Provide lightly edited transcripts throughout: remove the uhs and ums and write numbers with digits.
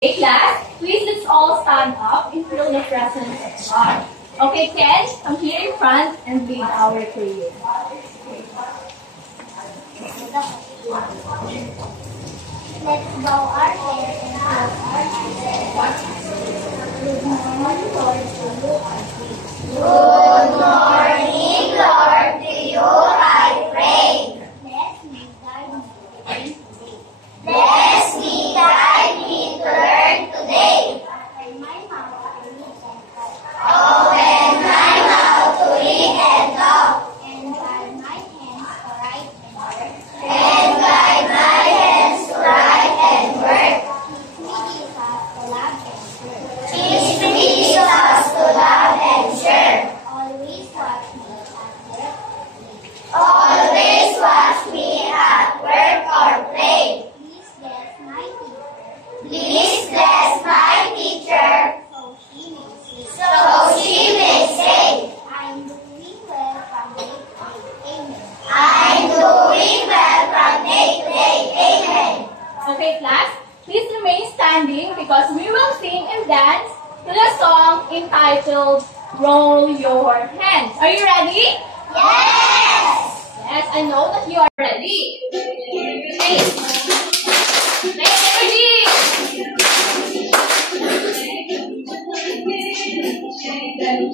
Okay, class, please let's all stand up and feel the presence of God. Okay, Ken, come here in front and lead our prayer. Let's bow our heads and close our eyes. Good morning, Lord, to you I pray. Good morning, Lord, to you I pray. Bless me, guide me to learn today. Open my mouth to read and talk. And guide my hands to write and work. And guide my hands to write and work. Teach me, Jesus, to love and share. Always watch me at work. Always watch me at work or play. Please bless my teacher. So she may say, I'm doing well from day to day. Amen. I'm doing well from day to day. Amen. Okay, class, please remain standing because we will sing and dance to the song entitled Roll Your Hands. Are you ready? Yes! Yes, I know that you are ready. Okay. Make energy!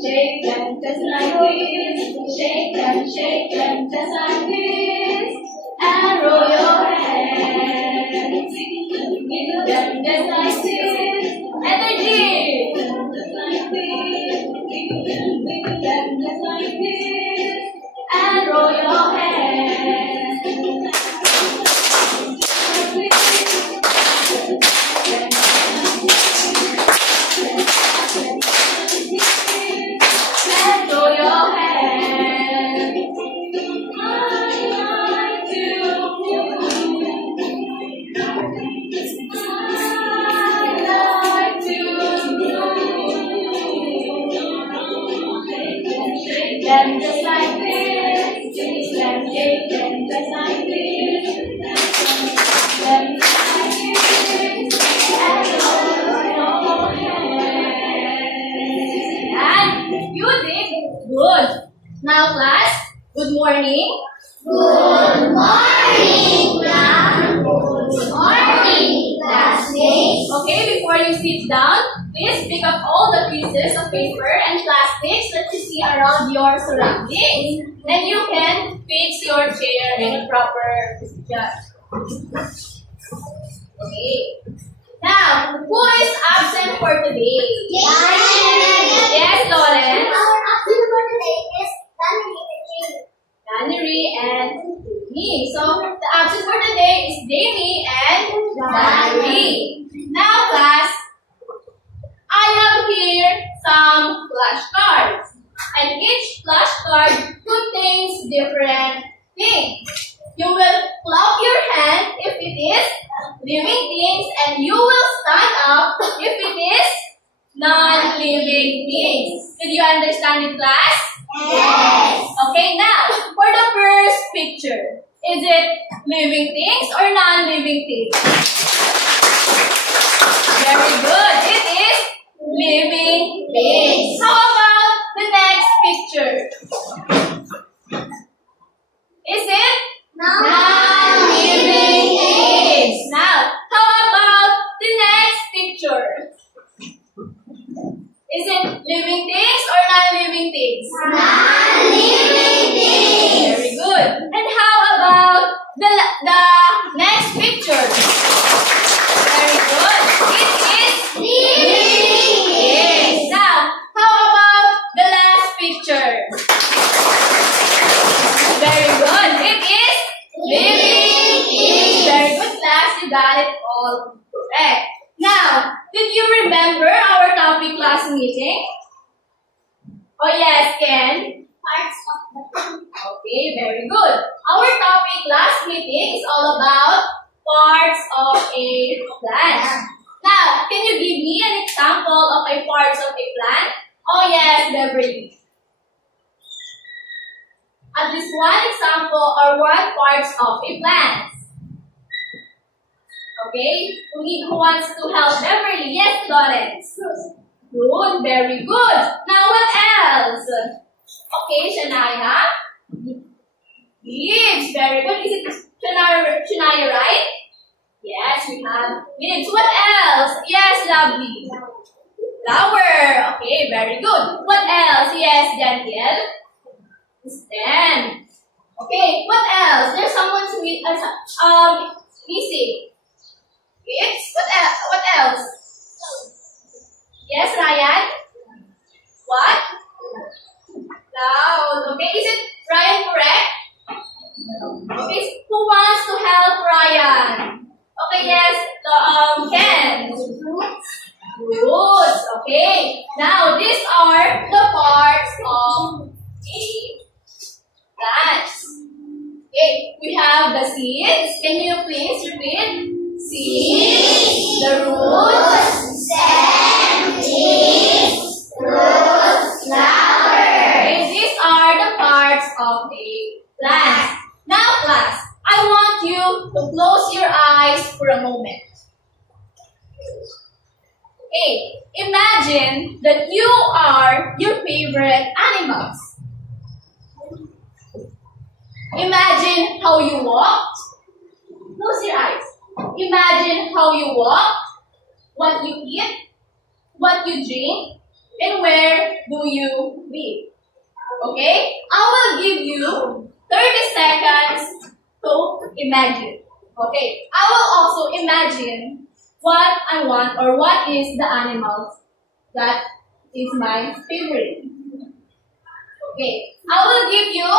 Shake them, just like this. Shake them, just like this. And roll your hands. Wiggle them just like this. Energy! Just like this. Wiggle them just like this. And roll your hands. And roll your hands. Shake them just like this. Shake them just like this. Them like this. And roll your hands. And you did good. Now, class, good morning. Good morning, class. Good morning, classmates. Okay, before you sit down, please pick up all the pieces of paper and plastics that you see around your surroundings. Then you can fix your chair in a proper position. Okay. Now, who is absent for today? Yes, Lauren. Our absent for today is Danny and me. So, the absent for today is Jamie and Danny. Now, class, I have here some flashcards. And each flashcard contains different things. You will clap your hand if it is living things, and you will stand up if it is non-living things. Did you understand it, class? Yes. Okay, now, for the first picture, is it living things or non-living things? Very good. It is living things. How about the next picture? Is it non-living things? Now, how about the next picture? Is it living things or non-living things? Non-living things. Very good. And how about the next picture? Very good. It is Living things. Now, how about the last picture? Very good. It is living things. Very good, class. You got it all correct. Now, did you remember our topic class meeting? Oh yes, Ken. Parts of the Okay, very good. Our topic last meeting is all about parts of a plant. Now, can you give me an example of a parts of a plant? Oh yes, Beverly. At least one example or one parts of a plant. Okay? Who wants to help Beverly? Yes, Lawrence. Good, very good. Now what else? Okay, Shania. Leaves, very good. Is it Shania, right? Yes, we have leaves. What else? Yes, lovely. Flower. Okay, very good. What else? Yes, Daniel. Stand. Okay, what else? There's someone missing. It's what else? Yes, Ryan? What? Loud. Okay, is it Ryan correct? Okay, who wants to help Ryan? Okay, yes, Ken. Roots. Okay, now these are the parts of a plant. Okay, we have the seeds. Can you please repeat? Seeds, the roots, Stem, leaves, roots, flower. Okay, these are the parts of a plant. Now, class, I want you to close your eyes for a moment. Okay, imagine that you are your favorite animals. Imagine how you walked. Close your eyes. Imagine how you walk, what you eat, what you drink, and where do you live. Okay? I will give you 30 seconds to imagine. Okay? I will also imagine what I want or what is the animal that is my favorite. Okay? I will give you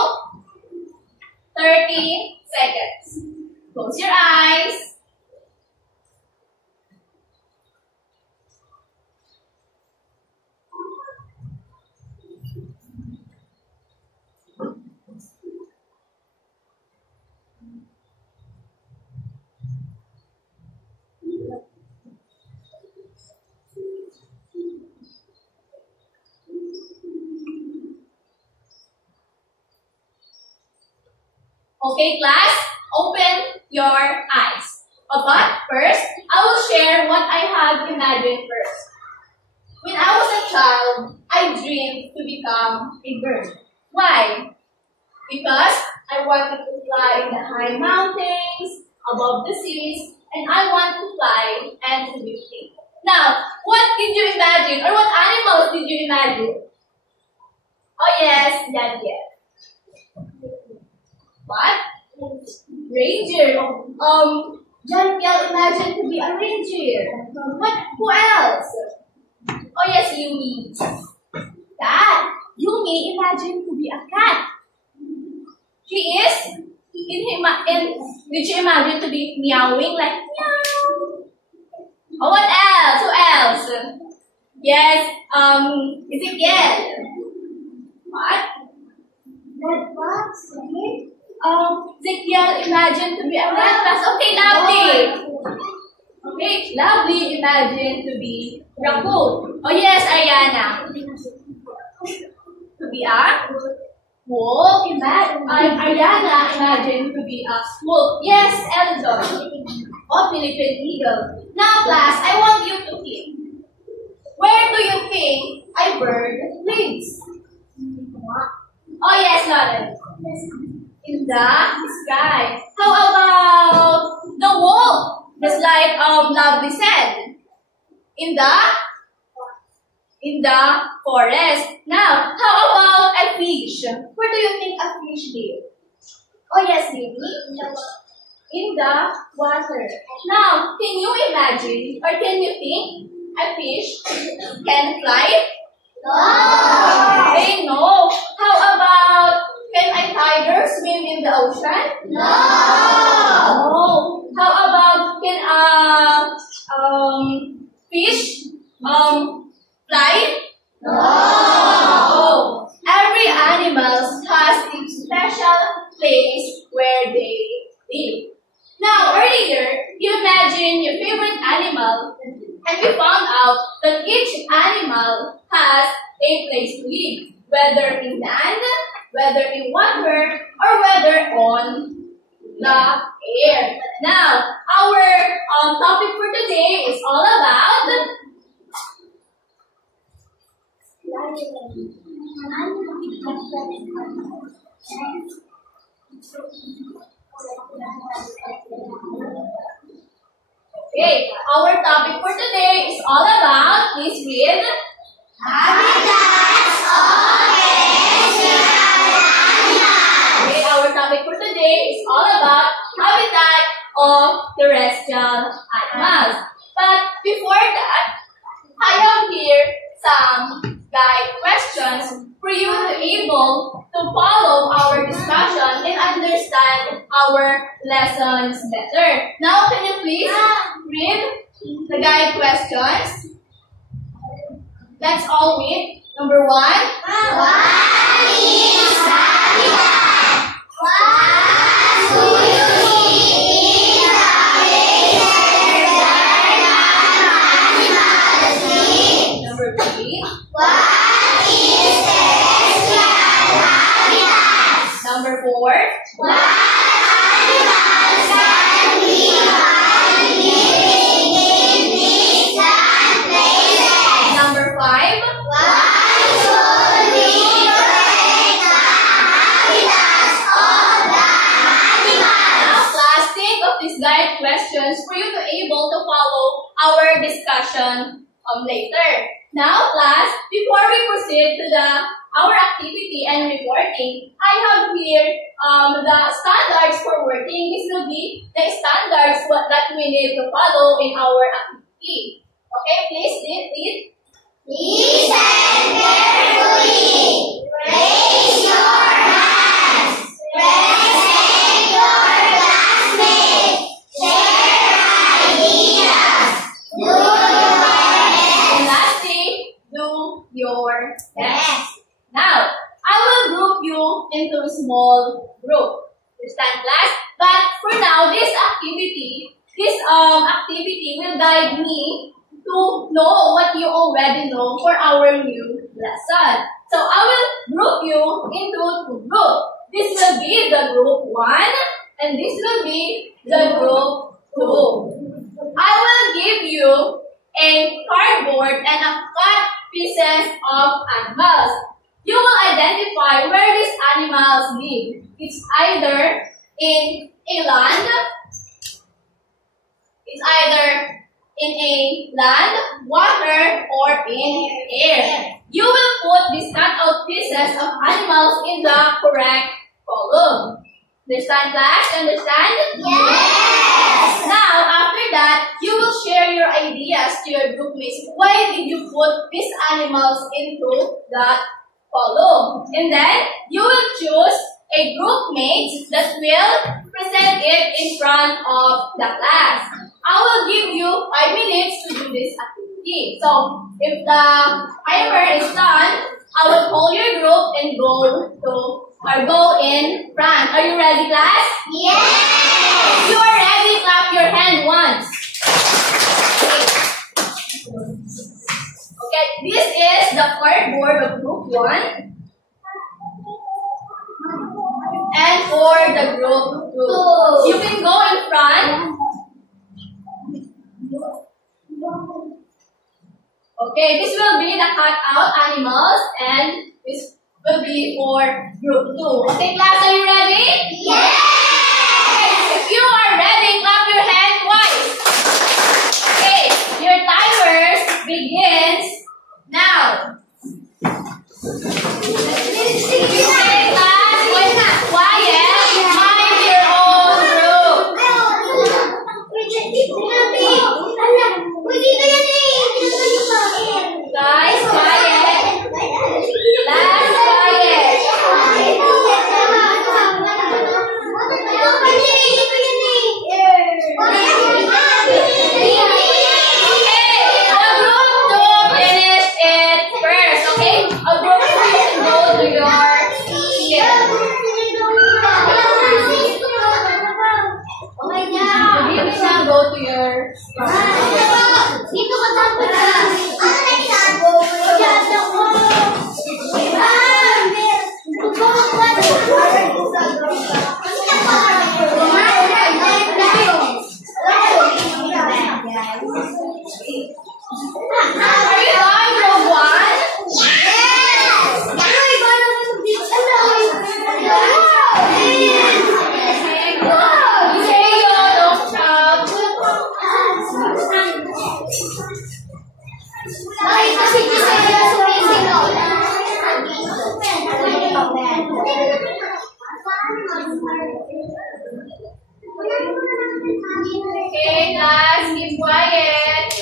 30 seconds. Close your eyes. Okay, class, open your eyes. But first, I will share what I have imagined first. When I was a child, I dreamed to become a bird. Why? Because I wanted to fly in the high mountains, above the seas, and I want to fly and to be free. Now, what did you imagine? Or what animals did you imagine? Oh yes, Daniel. What? Ranger. Daniel imagined to be a ranger. What? Who else? Oh yes, Yumi. Dad, Yumi imagined to be a cat. She is did she imagine to be meowing like meow? Oh, what else? Who else? Yes, Ezekiel. What? What? Ezekiel imagined to be a red class. Okay, lovely. Okay, lovely imagined to be raccoon. Oh yes, Ariana. To be a wolf. Ariana imagined to be a wolf. Yes, Elton. Oh, Philippine eagle. Now, class, I want you to think. Where do you think a bird lives? Oh yes, Lauren. In the sky. How about the wolf? Just like Lovely said. In the forest. Now, how about a fish? Where do you think a fish lives? Oh yes, Lily. In the water. Now, can you imagine or can you think a fish can fly? No. Okay, no. How about, can a tiger swim in the ocean? No. No. How about, can a fish fly? No. Every animal has its special place where they live. Now, earlier, you imagine your favorite animal, and we found out that each animal has a place to live, whether in land, whether in water, or whether on the air. Now, our topic for today is all about okay, our topic for today is all about, please read, habitats of terrestrial animals. okay, our topic for today is all about habitat of terrestrial animals. But before that, I have here some guide questions for you to be able to follow our discussion and understand our lessons better. Now, can you please read the guide questions? Let's all read. Number 1. What is habitat? What do you see in the animals live? Number 3. What is terrestrial habitat? Number 4. What animals can we find living in distant places? Number 5. Why should we protect the habitats of the animals? Now, class, think of these guide questions for you to be able to follow our discussion later. Now, class, before we proceed to our activity and reporting, I have here the standards for working. This will be the standards that we need to follow in our activity. Okay, please read. Listen carefully. Raise your hands. Respect your classmates. Share ideas. Do your best. And lastly, do your best. Now, I will group you into a small group. Understand, class? But for now, this activity will guide me to know what you already know for our new lesson. So I will group you into 2 groups. This will be the group 1 and this will be the group 2. I will give you a cardboard and a cut pieces of animals. You will identify where these animals live. It's either in a land, water, or in air. You will put these cut out pieces of animals in the correct column. Understand, class? Understand? Yes. Now, after that, you will share your ideas to your group mates. Why did you put these animals into that column? And then, you will choose a group mate that will present it in front of the class. I will give you 5 minutes to do this activity. So, if the timer is done, I will call your group and go in front. Are you ready, class? Yes. You are ready, clap your hand once. Okay, this is the cardboard of group 1. And for the group 2. You can go in front. Okay, this will be the cut out animals and this will be for group 2. Okay, class, are you ready? Yes. If you are ready, clap your hand twice. Okay, your timers begins now. Okay, class, quiet. Mind your own group. Guys, quiet. Last quiet. Are you done, group 1? Okay, class, keep quiet.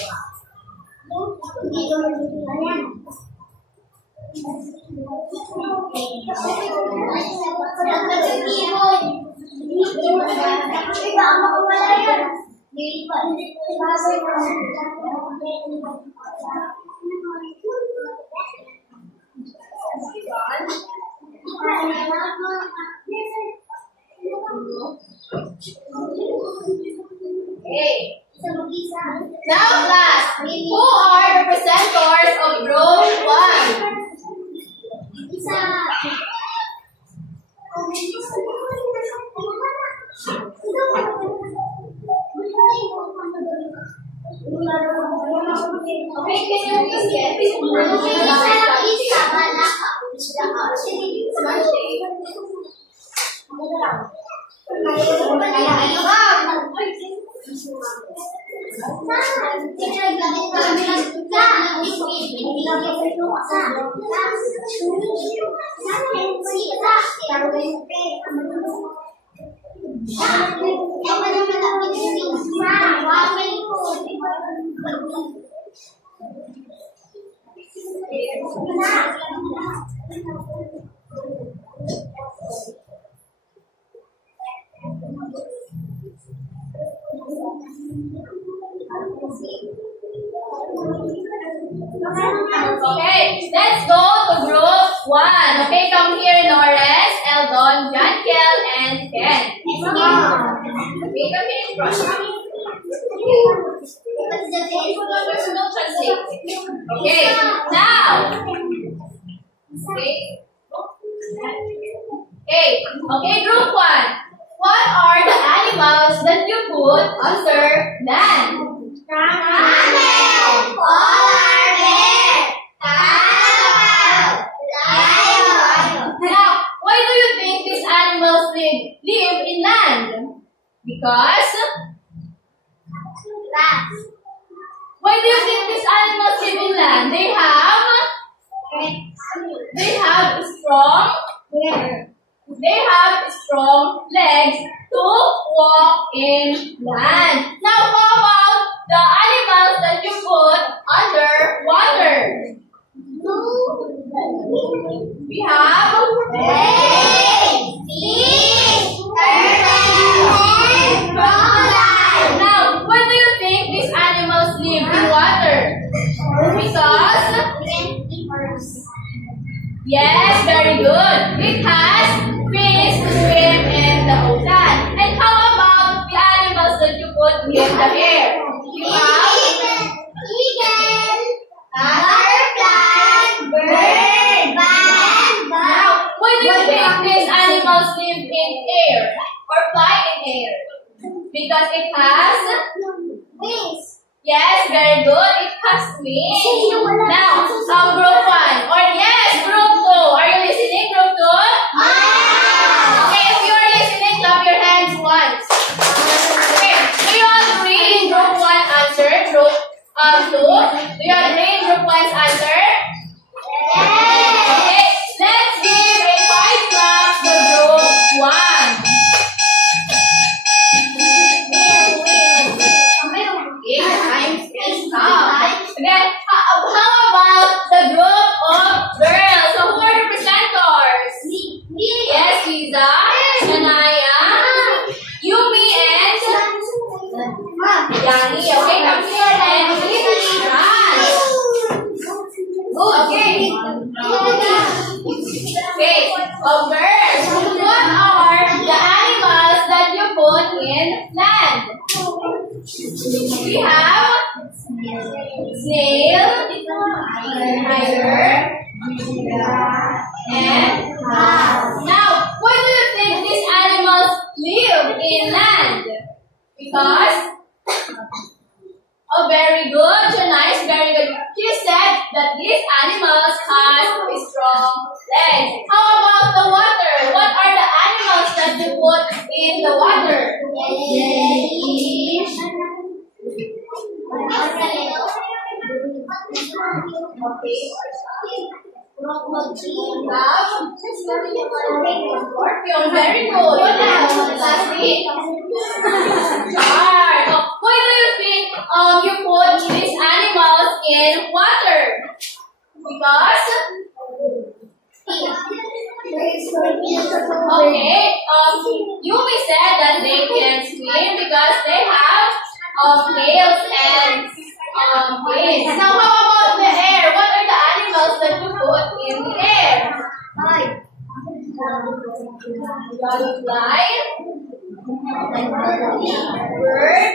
Okay. Now, class, who are the presenters of group 1? Okay, can you please get this Okay, let's go to group 1. Okay, come here, Norris, Eldon, Jankel, and Ken. Okay, come here in front. No translate. Okay, now. Okay, group 1. What are the animals that you put under land? Camel, polar bear, camel, lion. Now, why do you think these animals live in land? Because? Rats. Why do you think these animals live in land? They have strong legs to walk in land. Now, how about the animals that you put under water? We have Fish, turtle, and crocodile. Now, why do you think these animals live in water? Because? Yes, very good. It has fish to swim in the ocean. And how about the animals that you put in the air? We have Eagle, butterfly, bird, bat. Now, why do you think these animals live in air or fly in air? Because it has Wings. Yes, very good. It has wings. Now, group 1. Or yes, group 2. Are you listening, group 2? Okay, if you are listening, clap your hands once. Okay, do you agree in group 1 answer? Group 2? Do you agree in group 1's answer? Okay, let's give a 5 claps to group 1. Again, how about the group of girls? So who are the presenters? Yes, Liza, Shania, Yumi, and Yani. Okay, come here and dance. Okay. Okay, of girls, what are the animals that you put in land? We have snail, tiger, and mouse. Now, why do you think these animals live in land? Because Oh, very good. So nice, very good. She said that these animals have a strong legs. How about the water? What are the animals that you put in the water? Jellyfish. Scorpion, very good. What else? Lastly, shark. Oh, why do you think you put these animals in water? Because okay, Yumi said that they can swim because they have tails and fins. Now, how about the air? What are the animals that you put in the air? Dragonfly, bird,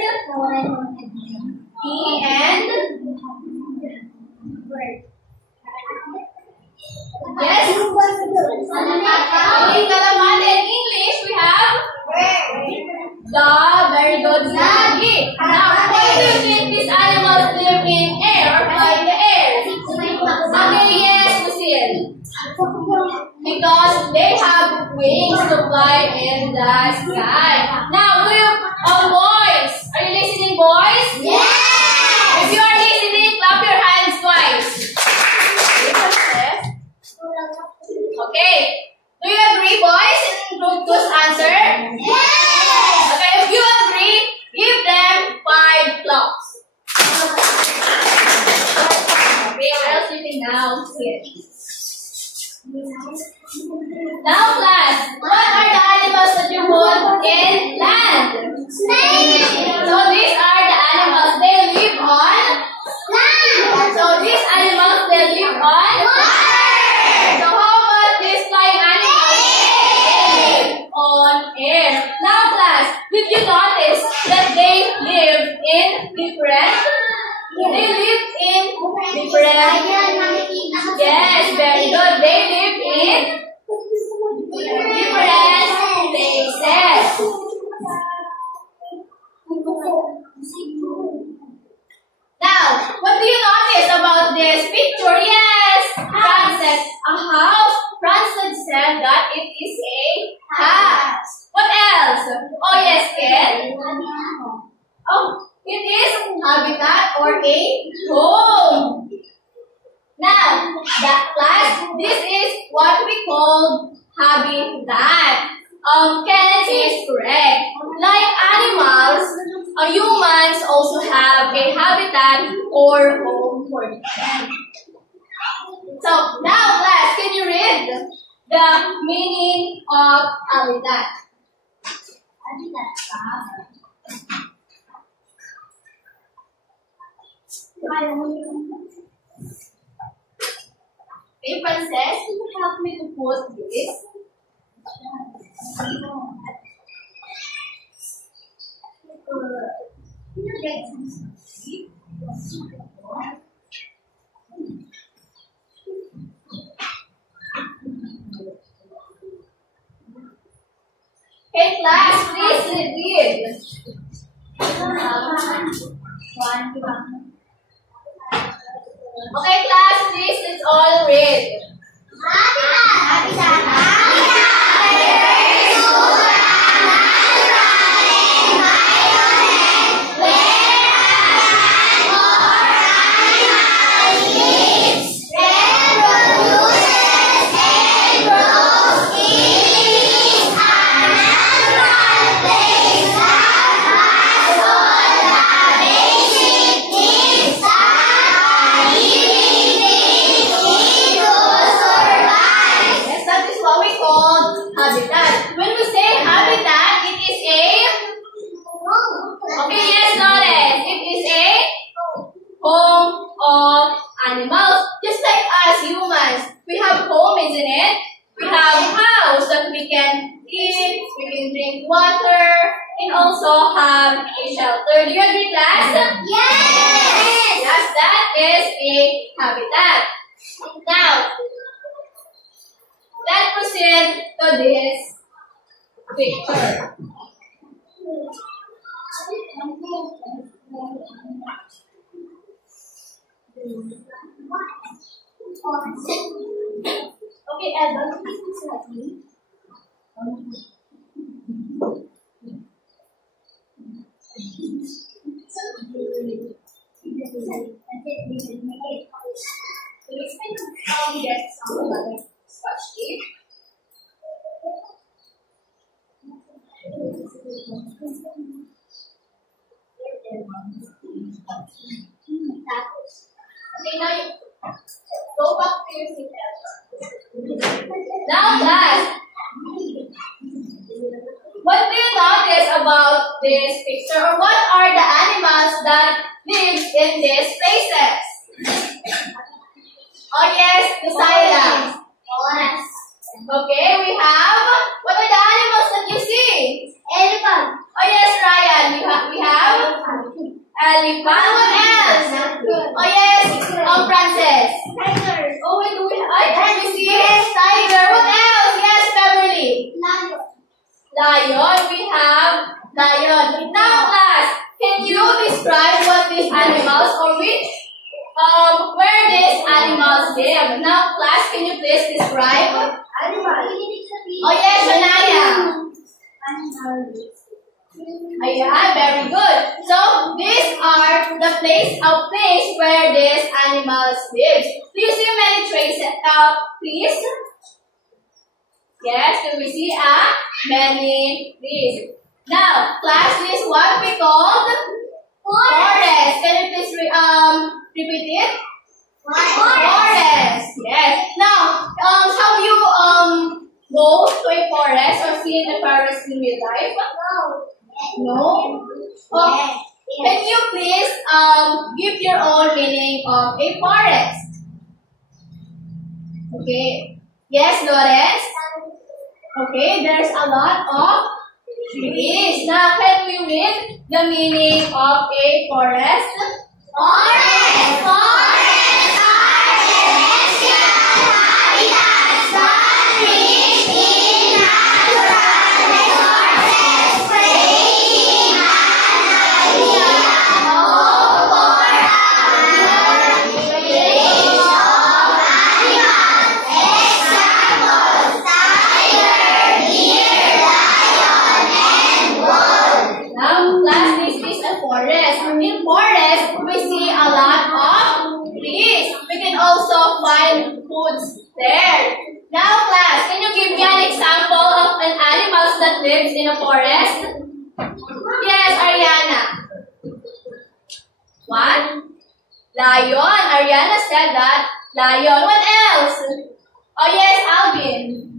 bee, and yes. In Kalamata in English, we have the very good Zagi. Now, why do you think these animals live in air or fly in the air? Okay, yes, Lucille. Because they have wings to fly in the sky. Now, do you, boys, are you listening, boys? Yes! If you are listening, clap your hands twice. Okay. Do you agree, boys, in group 2's answer? Yes! Okay, if you agree, give them 5 claps. Okay, we're sleeping now. Here. Now, class, what are the animals that you put in land? Snake! So these are the animals. They live on Land! So these animals, they live on Water! So how about these flying animals? They live on air. Now, class, did you notice that they live in different? They live in different. Yes, very good. They live in different places. Now, what do you notice about this picture? Yes, Frances, a house. Frances said that it is a house. What else? Oh yes, Ken. Oh, it is habitat or a home. Now, that class, this is what we call habitat. Kenneth is correct. Like animals, humans also have a habitat or home for them. So, now class, can you read the meaning of habitat? Hey, Frances, can you help me to put this? Hey, class, please read. Okay, class, this is all read. Yes, that is what we call habitat. When we say habitat, it is a okay, yes, notice. It is a home of animals. Just like us humans, we have home, isn't it? We have house that we can eat, we can drink water, and also have a shelter. Do you agree, class? Yes! Yes, that is a habitat. Now, let's proceed to this picture. Okay, Evan, please help me. Get some scotch tape. Okay, now you go back to your seat. Now, class, what do you notice about this picture, or what are the animals that live in these places? Oh yes, the silence. Okay, we have, what are the animals that you see? Elephant. Oh yes, Ryan, we have elephant. What else? Oh yes, Francis. Tiger. Oh wait, we see tiger. What else? Yes, Beverly. Lion. Lion, we have lion. Now class, can you describe what these animals, or where these animals live? Now class, can you please describe? Animal. Oh yes, Shania. Yeah, very good. So these are the place where these animals live. Do you see many trees? Please. Yes, do we see many trees? Now, class, this what we call forest. Can you please repeat it? Forest. Yes. Now, have you go to a forest or seen a forest in real life? No. Oh, can you please give your own meaning of a forest? Okay. Yes, Lawrence. Okay, there's a lot of trees. Now, can we read the meaning of a forest? Forests are celestial habitats that rich in natural resources, creating an ideal home for a range of animals. Examples: tiger, deer, lion, and wolf. Now, class, this is a forest. In forest, we see a lot of trees. We can also find foods there. Now, class, can you give me an example of an animal that lives in a forest? Yes, Ariana. What? Lion. Ariana said that. Lion. What else? Oh yes, Alvin.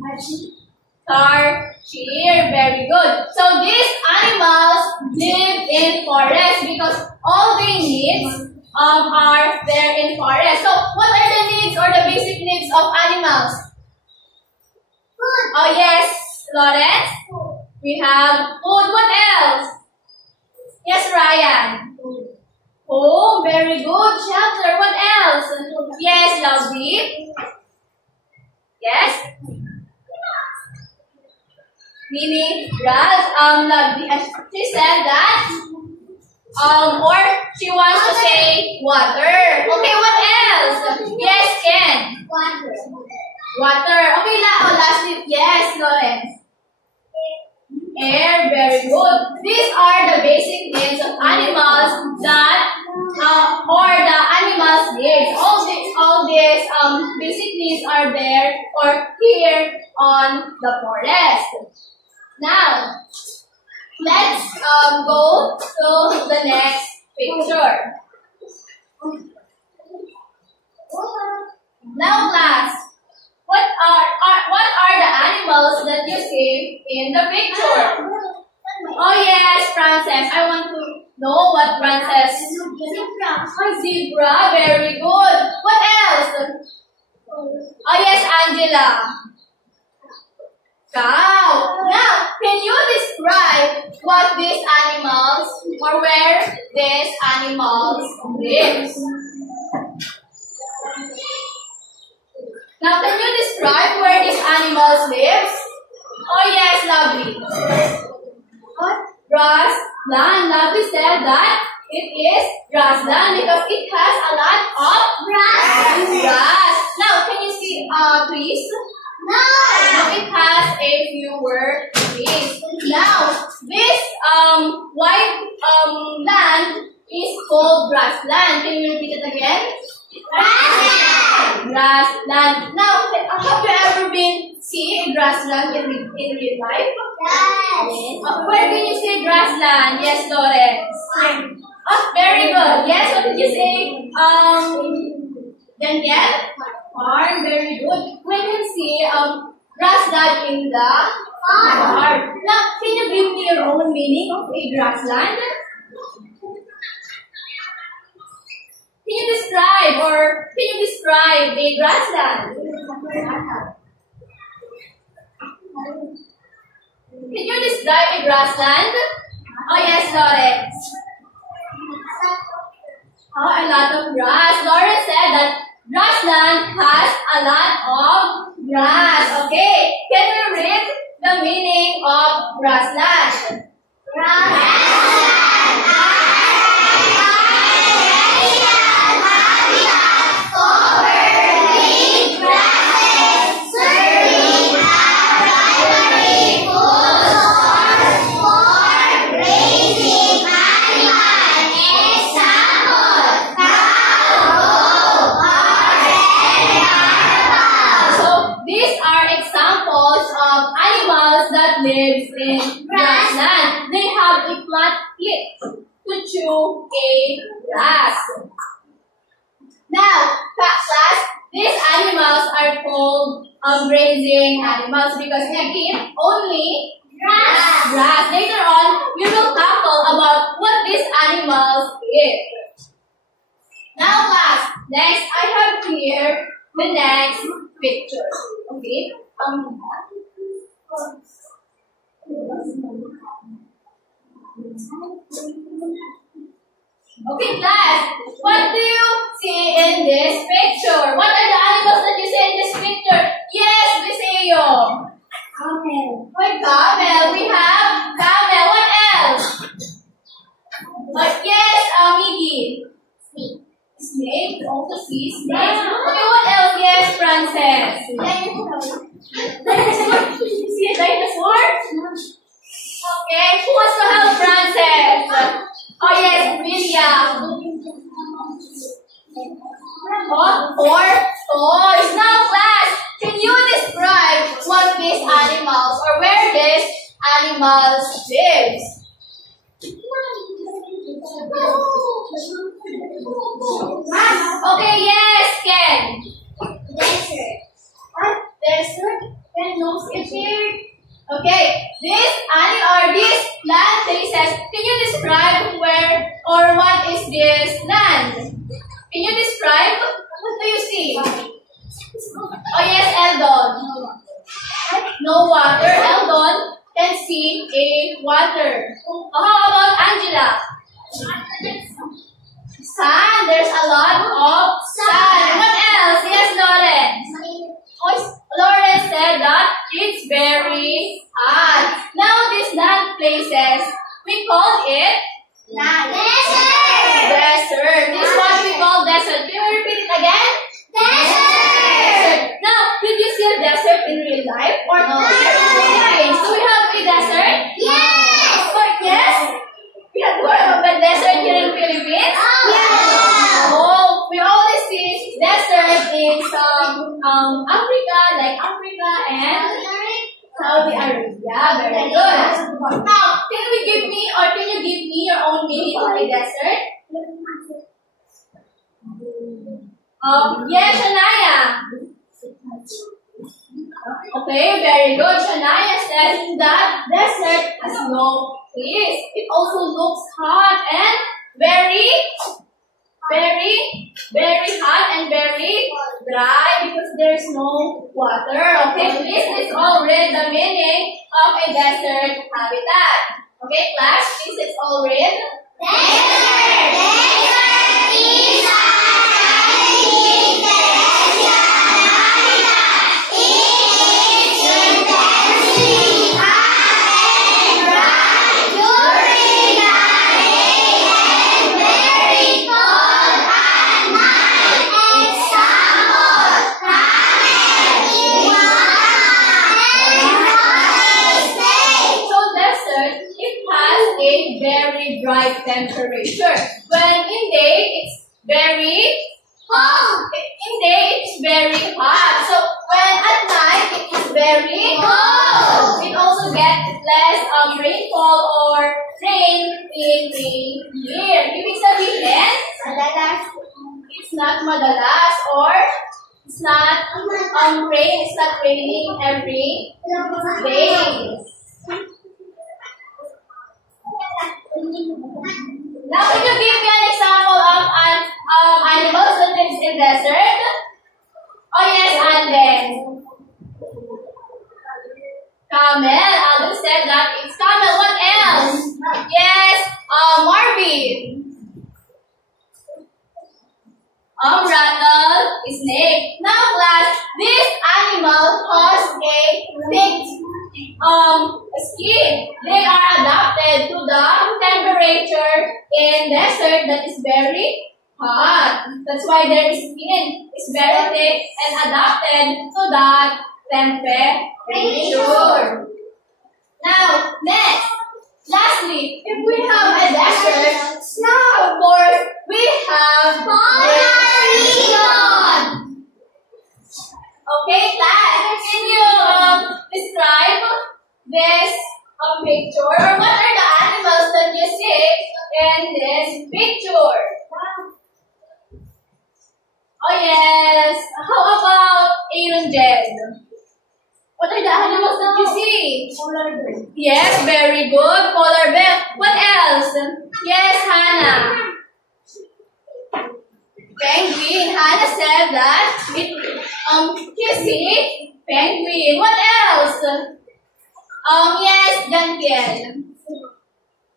Cheer. Very good. So these animals live in forest because all they needs are there in forest. So what are the needs or the basic needs of animals? Food. Oh yes, Lawrence. We have food. What else? Yes, Ryan. Oh, very good. Shelter. What else? Yes, Lovely. Yes. Meaning, Lovely, she said that, or she wants to say water. Okay, what else? Yes, Ken. Water. Okay, lastly, yes, Lawrence. Air, very good. These are the basic needs of animals that, or the animals needs. All these basic needs are there or here on the forest. Now, let's go to the next picture. Now, class, what are the animals that you see in the picture? Oh yes, Frances. I want to know what Frances. Oh, zebra. Very good. What else? Oh yes, Angela. Cow. Now, can you describe what these animals or where these animals live? Now, can you describe where these animals live? Oh yes, Lovely. Grassland. Lovely said that it is grassland because it has a lot of grass. Now, trees? No. It has a fewer trees. Now, this white land is called grassland. Can you repeat it again? Grassland. Grassland. Now, have you ever been see a grassland in real life? Yes. Where can you say grassland? Yes, Lawrence. Oh, very good. Yes, what did you say? Daniel? Farm. Very good. We can see grassland in the farm. Now, can you give me your own meaning of a grassland? Can you describe a grassland? Can you describe a grassland? Oh yes, Lawrence. Oh, a lot of grass. Lawrence said that grassland has a lot of grass. Okay, can we read the meaning of grassland? Lives in grassland. They have a flat teeth to chew a grass. Now, class, these animals are called grazing animals because they eat only grass. Later on, we will tackle about what these animals eat. Now, class, next I have here the next picture. Okay. Okay, class, what do you see in this picture? What are the animals that you see in this picture? Yes, Viseo. Camel. What camel? We have camel. What else? Yes, Miggy. Snake. Snake. We also see snake. Okay, what else? Yes, Frances. Dinosaur. Dinosaur. You see a dinosaur? Okay, who wants to help Frances? Oh yes, William. Or toys. Now class, can you describe what these animals or where these animals live? Okay, yes, Ken. Desert. What? Desert? Ken knows it here. Okay, these land places, can you describe where or what is this land? Can you describe? What do you see? Oh yes, Eldon. No water. Eldon can see a water. How about Angela? Sun. There's a lot of sun. What else? Yes, Lawrence. Oh, Lawrence said that it's very hot. Now these land places, we call it Desert. desert. This is what we call desert. Can we repeat it again? Desert. Now, did you see a desert in real life or no? Okay, so we have a desert. Yes. Oh, yes. We have more of a desert here in Philippines. Oh, we always see desert in some Africa, like Africa and Saudi Arabia. Very good. Now, can you give me your own meaning of a desert? Yes, Shania. Okay, very good. Shania says that desert has no trees. It also looks hot and very hot and very dry because there's no water. Okay, please all read the meaning of a desert habitat. Okay, class, please all read. Desert. Desert is temperature. When in day, it's very hot. In day, it's very hot. So when at night, it is very cold. It also gets less rainfall or rain in the year. Ibig sabihin, it's not madalas or it's not rain. It's not raining every day. Now, can you give me an example of animals that lives in desert? Oh yes, and then camel. Alden said that it's camel. What else? Yes, Marvin. Rattle, snake. Now, class, this animal has a thick skin. They are adapted to the temperature in desert that is very hot. That's why their skin is very thick and adapted to that temperature. Now, next. Lastly, if we have a desert, now of course we have polar region. Okay, class, can you describe this picture? Or what are the animals that you see in this picture? Oh yes. How about Aaron Jen? What are the animals that you see? Polar bear. Yes, very good. Polar bear. What else? Yes, Hannah. Penguin. Hannah said that you see penguin. What else? Yes, Jantiel.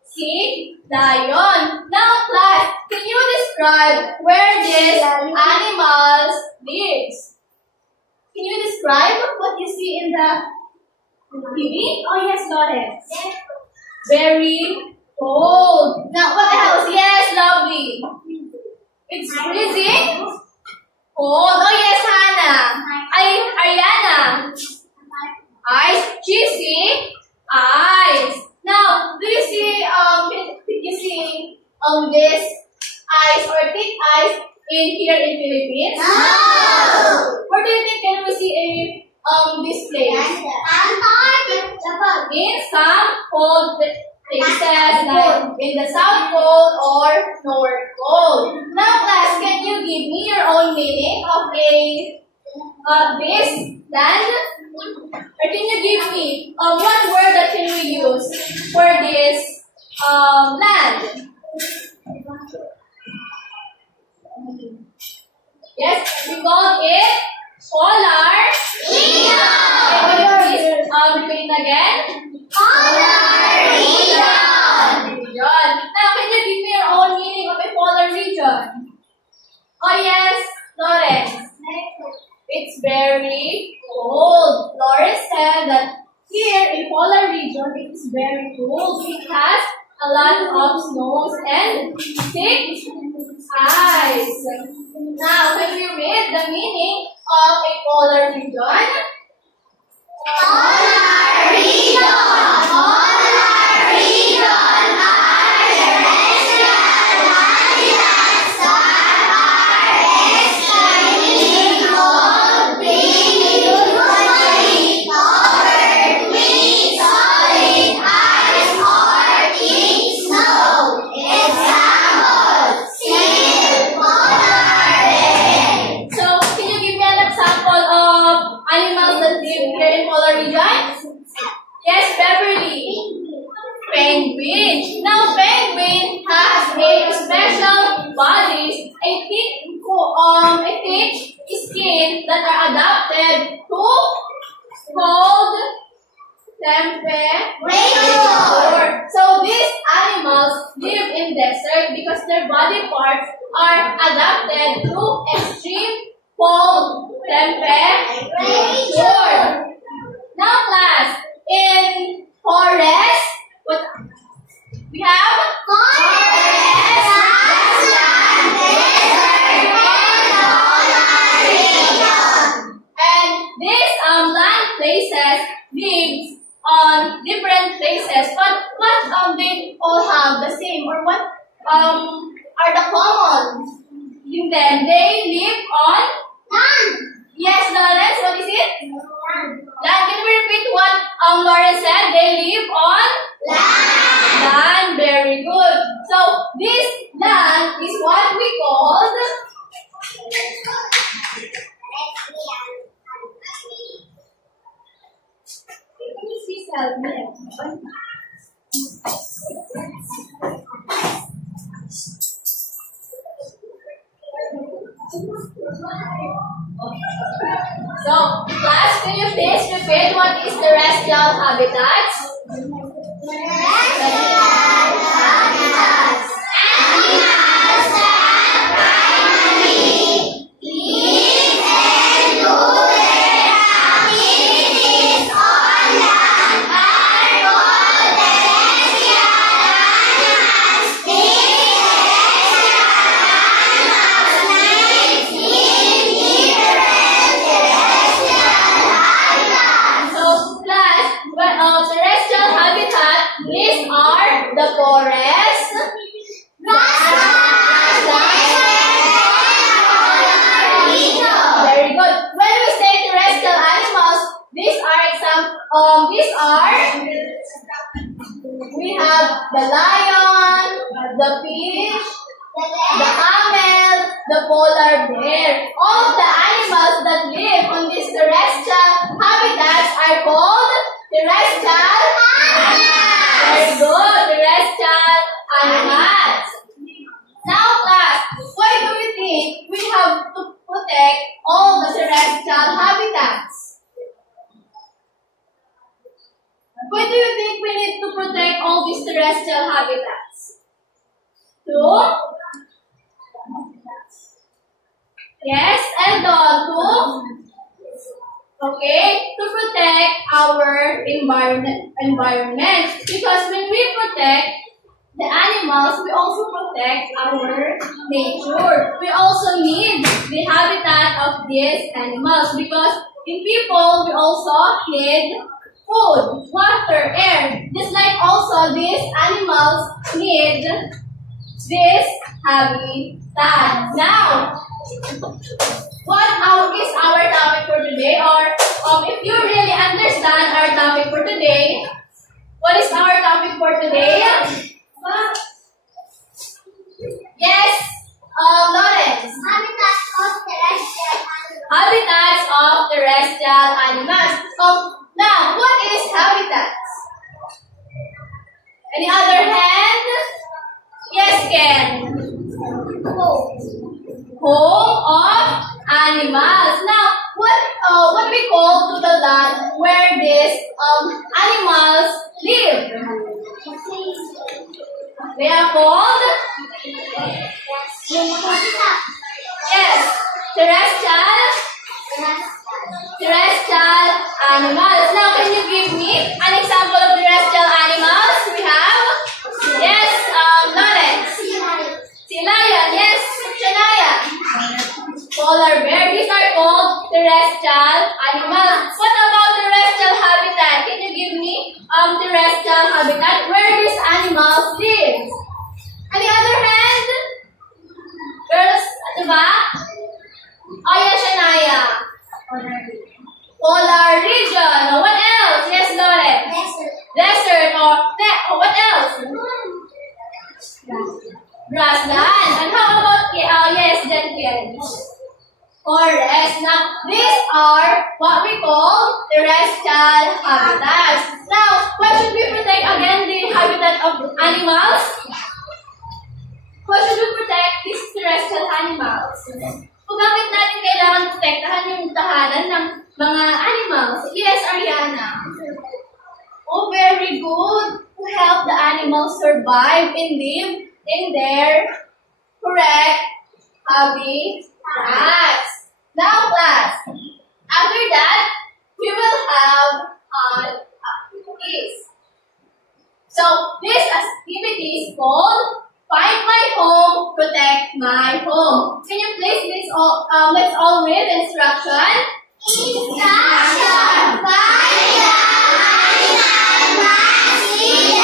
See lion. Now, class, can you describe where these animals lives? Can you describe what you see in the TV? Oh yes, got it. Very cold. Now what else? Yes, lovely. It's freezing. Cold. Oh yes, Hannah. Ariana. Eyes. Cheesy. Eyes. Now, do you see this eyes or thick eyes in here in Philippines? No. Where do you think can we see this place? In some cold places like in the South Pole or North Pole. Now, class, can you give me your own meaning of this land? Or can you give me one word that can we use for this land? Yes, we call it polar region. Repeat again. Polar region. Now, can you give me your own meaning of a polar region? Oh yes, Lawrence. It's very cold. Lawrence said that here in polar region it is very cold. It has a lot of snows and thick ice. Now, can you read the meaning of a polar region? Polar region. Polar region are the terrestrial habitats that are extremely cold, being usually covered with solid ice or thick snow. Example: seal, polar bear. So, can you give me an example of animals that live here in polar region? Yes, Beverly. Penguin. Now, penguin has a special bodies, a thick skin that are adapted to cold temperature. So, these animals live in desert because their body parts are adapted to extreme cold temperature. Now, class, in forest, what we have? Forest, grassland, desert, and polar region. And these land places live on different places, but they all have the same, or what are the common. And then they live on Land. yes, Lawrence, what is it? Land. Land. Can we repeat what Lawrence said? They live on Land. land. Very good. So this land is what we call So, class, can you please repeat what is terrestrial habitats? So, class, terrestrial habitat, these are the forest, very good. When we say terrestrial animals, these are we have the lion, the fish, the camel, the polar bear. All of the animals that live on these terrestrial habitats are called terrestrial animals. Very good, terrestrial animals. Now, class, why do we think we have to protect all the terrestrial habitats? Why do you think we need to protect all these terrestrial habitats? Yes, and to protect our environment. Because when we protect the animals, we also protect our nature. We also need the habitat of these animals because in people, we also need food, water, air. Just like also these animals need this habitat. Now, what is our topic for today? Or if you really understand our topic for today, what is our topic for today? Yes, Lawrence. Habitats of terrestrial animals. Now, what is habitats? Any other hand? Yes, Ken. Home of animals. Now, what we call to the land where these animals live? They are called yes, terrestrial animals. Now, can you give me an example of terrestrial animals? We have yes, Lawrence. Sea lion, yes, Shania. Polar bear. These are called terrestrial animals. What about terrestrial habitat? Can you give me terrestrial habitat where these animals live? Any other hand? Girls at the back? Oh yeah, Shania. Polar region. What else? Yes, Lawrence. Desert or what else? Grassland. And how about yes, Jen? Forest. Now, these are what we call terrestrial habitats. Now, why should we protect again the habitat of animals? Why should we protect these terrestrial animals? Kung bakit natin kailangan protektahan yung tahanan ng mga animals? Yes, Ariana. Oh, very good. To help the animals survive and live in their correct habitats. Now, class, after that, we will have activities. So, this activity is called Find My Home, Protect My Home. Can you please let's all read the instruction? Instruction. Find the animal must be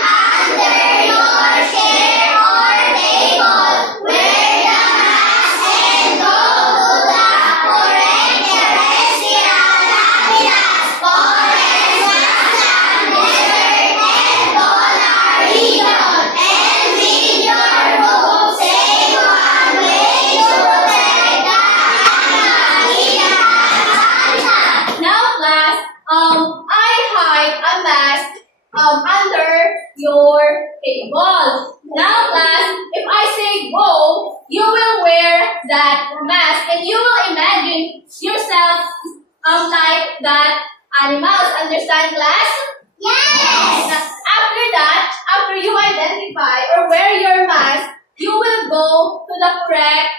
under your care or and you will imagine yourself like that animals. Understand, class? Yes! After that, after you identify or wear your mask, you will go to the correct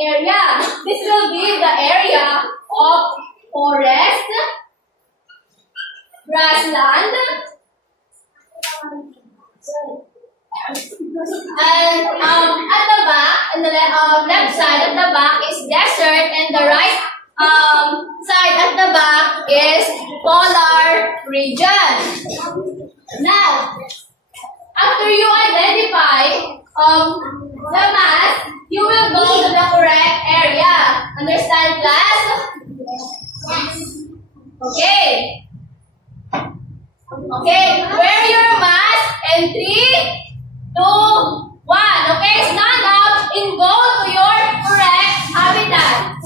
area. This will be the area of forest, grassland, and at the back, in the left side at the back is desert, and the right side at the back is polar region. Now, after you identify the mask, you will go to the correct area. Understand, class? Yes. Okay. Okay, wear your mask in 3, 2, 1. Okay, stand up and go to your correct habitat.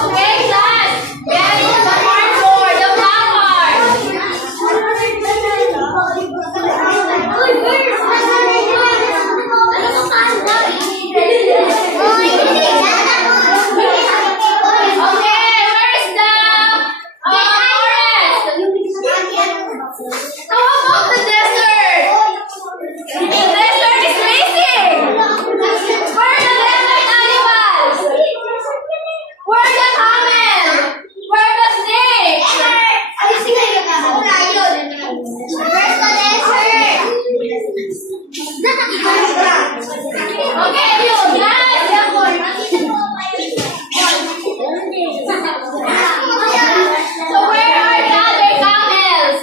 Okay, class. Get the marker, the black part. Okay, where's the forest? How about the desert? The desert is racing. Where are the desert animals? Where are the camels? Where are the snakes? Where's the Okay, you guys. So where are the other camels?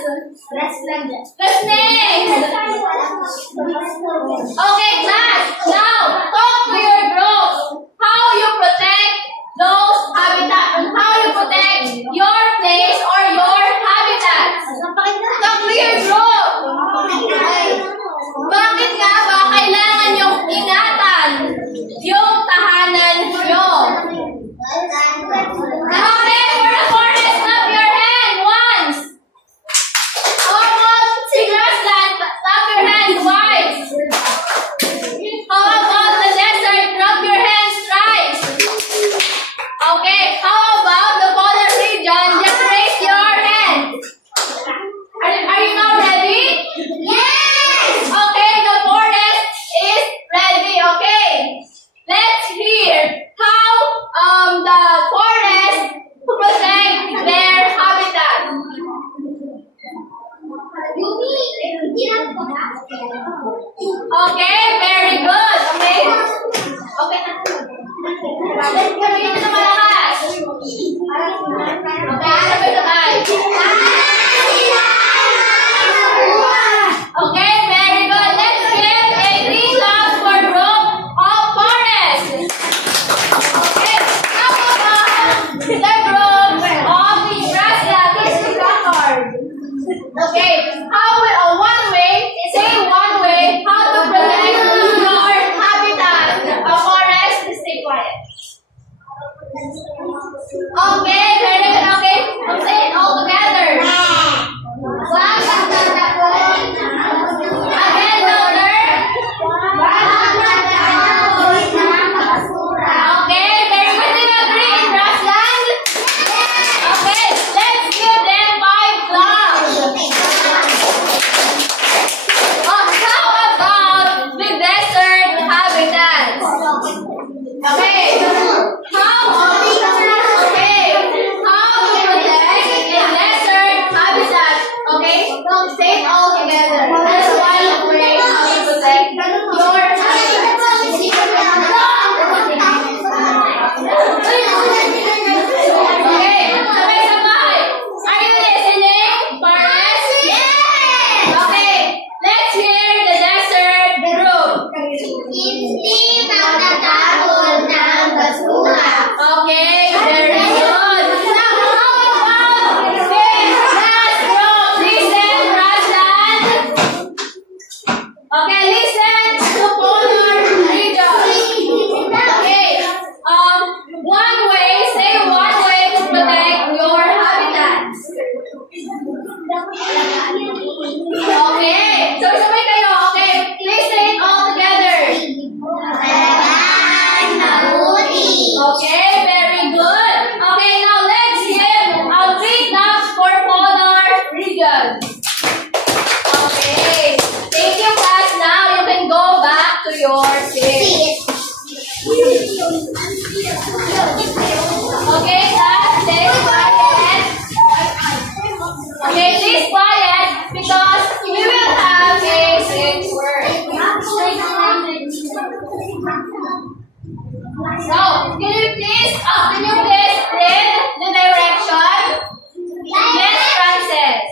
The snakes. Okay, class. Now, talk to your group. How you protect those habitats and how you protect your place or your habitats. Talk to your group. Bakit nga ba kailangan yung ingatan yung tahanan nyo? Okay, for the forest, clap your hand once. Almost grassland, clap your hand twice. Okay. So, sabay kayo. Okay. Please say it all together. Okay, very good. Okay, now let's give a big clap for Polar Region. Okay. Thank you, class. Now you can go back to your seat. Okay, class. Stay quiet. Okay, please quiet because we will have a six word. So, can you please read the direction? Yes, Frances.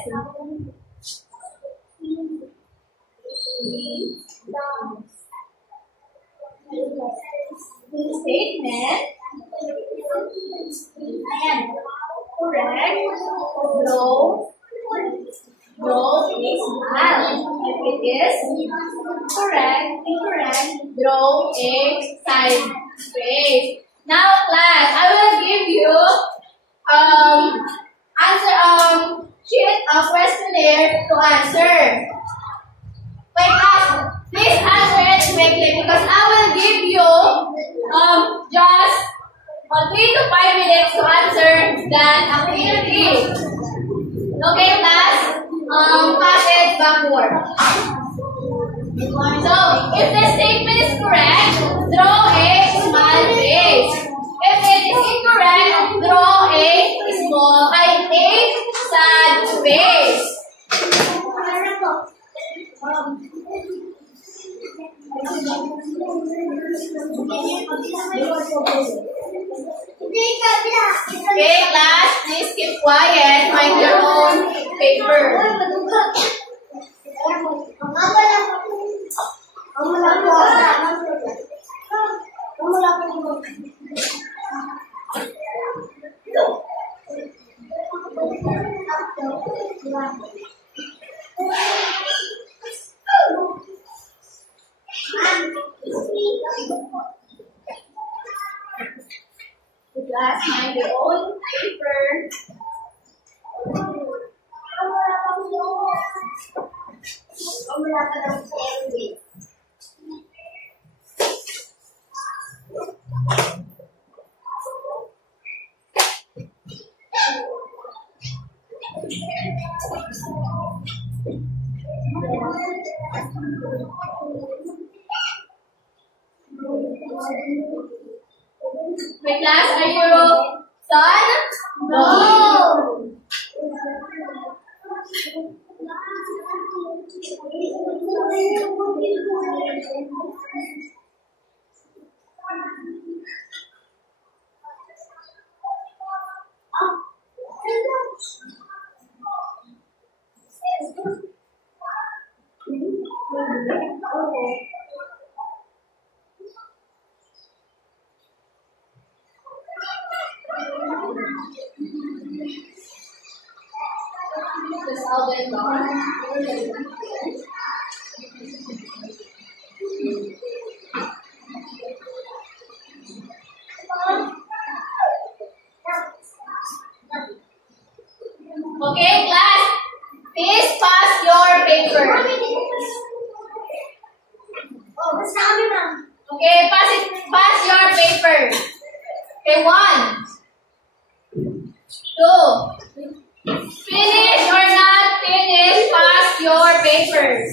Statement. Correct. Draw a smile. If it is correct, incorrect, draw a side face. Now, class, I will give you sheet of questionnaire to answer. Wait, class, please answer it quickly because I will give you just 3 to 5 minutes to answer that activity. Okay, class? Pass it backward. So, if the statement is correct, draw a smile face. If it is incorrect, draw a sad face. Okay, class, please keep quiet. Mind your own paper. Class, mind your own paper. My class, are you done? No. Okay, class, please pass your paper. Okay, pass your paper. Okay, 1, 2. Finish or not finish, pass your papers.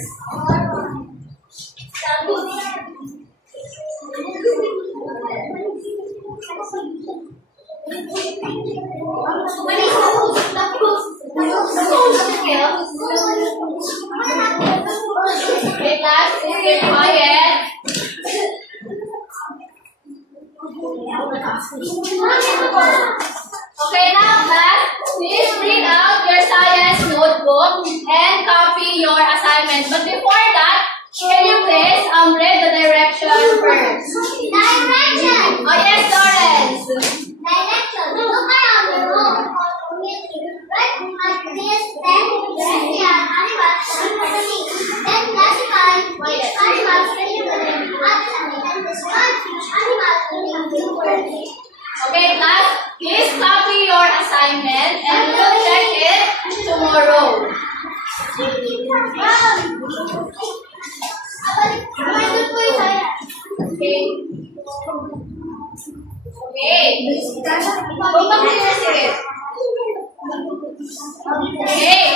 Okay, class, please be quiet. Okay, now class, please bring out your science notebook and copy your assignment. But before that, can you please read the direction first? Direction! Oh yes, Lawrence. Direction. Look around the room. Right at this, then dress the animals accordingly. Then classify which animals relate to and describe which animals belong to words. Okay, class, please copy your assignment and we will check it tomorrow. Okay. Okay. Okay.